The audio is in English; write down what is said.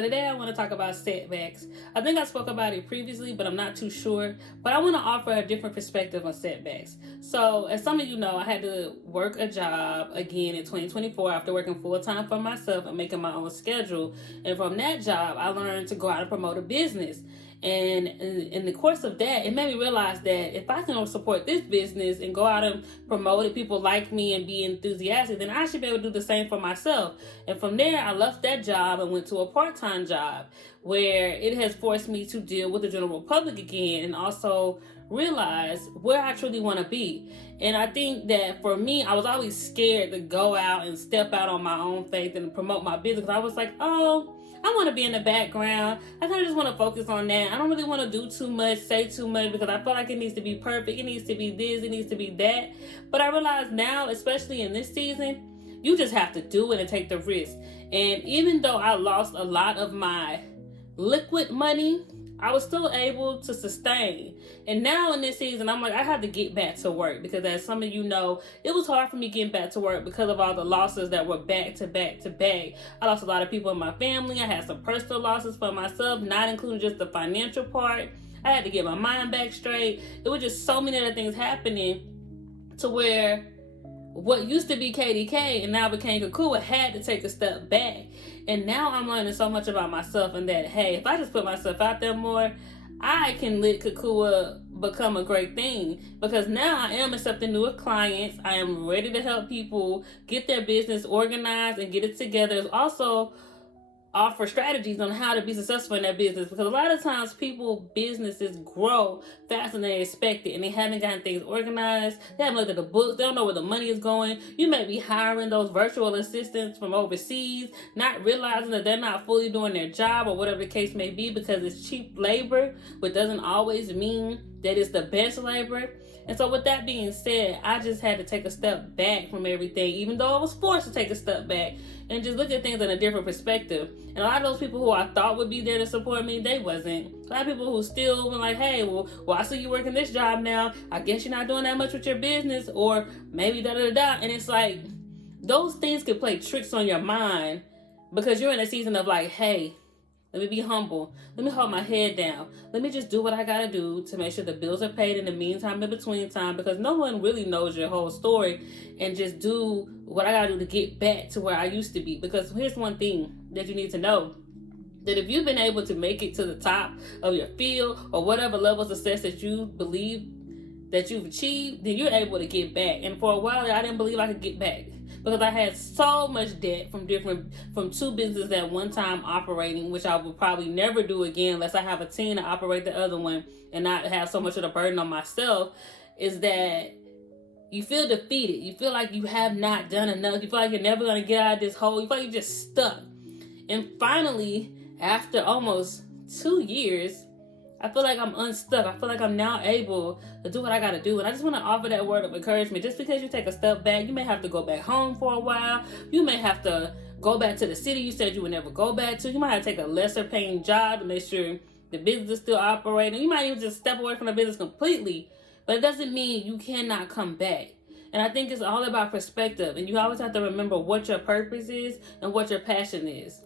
Today I want to talk about setbacks. I think I spoke about it previously, but I'm not too sure. But I want to offer a different perspective on setbacks. So, as some of you know, I had to work a job again in 2024 after working full-time for myself and making my own schedule. And from that job, I learned to go out and promote a business. And in the course of that, it made me realize that if I can support this business and go out and promote it, people like me and be enthusiastic, then I should be able to do the same for myself. And from there, I left that job and went to a part-time job where it has forced me to deal with the general public again and also realize where I truly want to be. And I think that for me, I was always scared to go out and step out on my own faith and promote my business. I was like, I want to be in the background. I kind of just want to focus on that. I don't really want to do too much, say too much, because I feel like it needs to be perfect. It needs to be this, it needs to be that. But I realize now, especially in this season, you just have to do it and take the risk. And even though I lost a lot of my liquid money, I was still able to sustain. And now in this season, I'm like, I have to get back to work because, as some of you know, it was hard for me getting back to work because of all the losses that were back to back to back. I lost a lot of people in my family. I had some personal losses for myself, not including just the financial part. I had to get my mind back straight. It was just so many other things happening to where what used to be KDK and now became KiKua had to take a step back. And now I'm learning so much about myself, and that, hey, if I just put myself out there more, I can let KiKua become a great thing, because now I am accepting newer clients. I am ready to help people get their business organized and get it together. It's also offer strategies on how to be successful in their business, because a lot of times businesses grow faster than they expected and they haven't gotten things organized. They haven't looked at the books. They don't know where the money is going. You may be hiring those virtual assistants from overseas, not realizing that they're not fully doing their job or whatever the case may be, because it's cheap labor, but doesn't always mean that it's the best labor. And so with that being said, I just had to take a step back from everything, even though I was forced to take a step back and just look at things in a different perspective. And a lot of those people who I thought would be there to support me, they wasn't. A lot of people who still were like, hey, well, I see you working this job now. I guess you're not doing that much with your business, or maybe da-da-da-da. And it's like, those things can play tricks on your mind, because you're in a season of like, hey, let me be humble. Let me hold my head down. Let me just do what I gotta do to make sure the bills are paid in the meantime, in between time, because no one really knows your whole story, and just do what I gotta do to get back to where I used to be. Because here's one thing that you need to know, that if you've been able to make it to the top of your field or whatever level of success that you believe that you've achieved, then you're able to get back. And for a while, I didn't believe I could get back, because I had so much debt from two businesses at one time operating, which I will probably never do again unless I have a team to operate the other one and not have so much of the burden on myself. Is that you feel defeated. You feel like you have not done enough. You feel like you're never going to get out of this hole. You feel like you're just stuck. And finally, after almost 2 years, I feel like I'm unstuck. I feel like I'm now able to do what I got to do. And I just want to offer that word of encouragement. Just because you take a step back, you may have to go back home for a while. You may have to go back to the city you said you would never go back to. You might have to take a lesser paying job to make sure the business is still operating. You might even just step away from the business completely. But it doesn't mean you cannot come back. And I think it's all about perspective. And you always have to remember what your purpose is and what your passion is.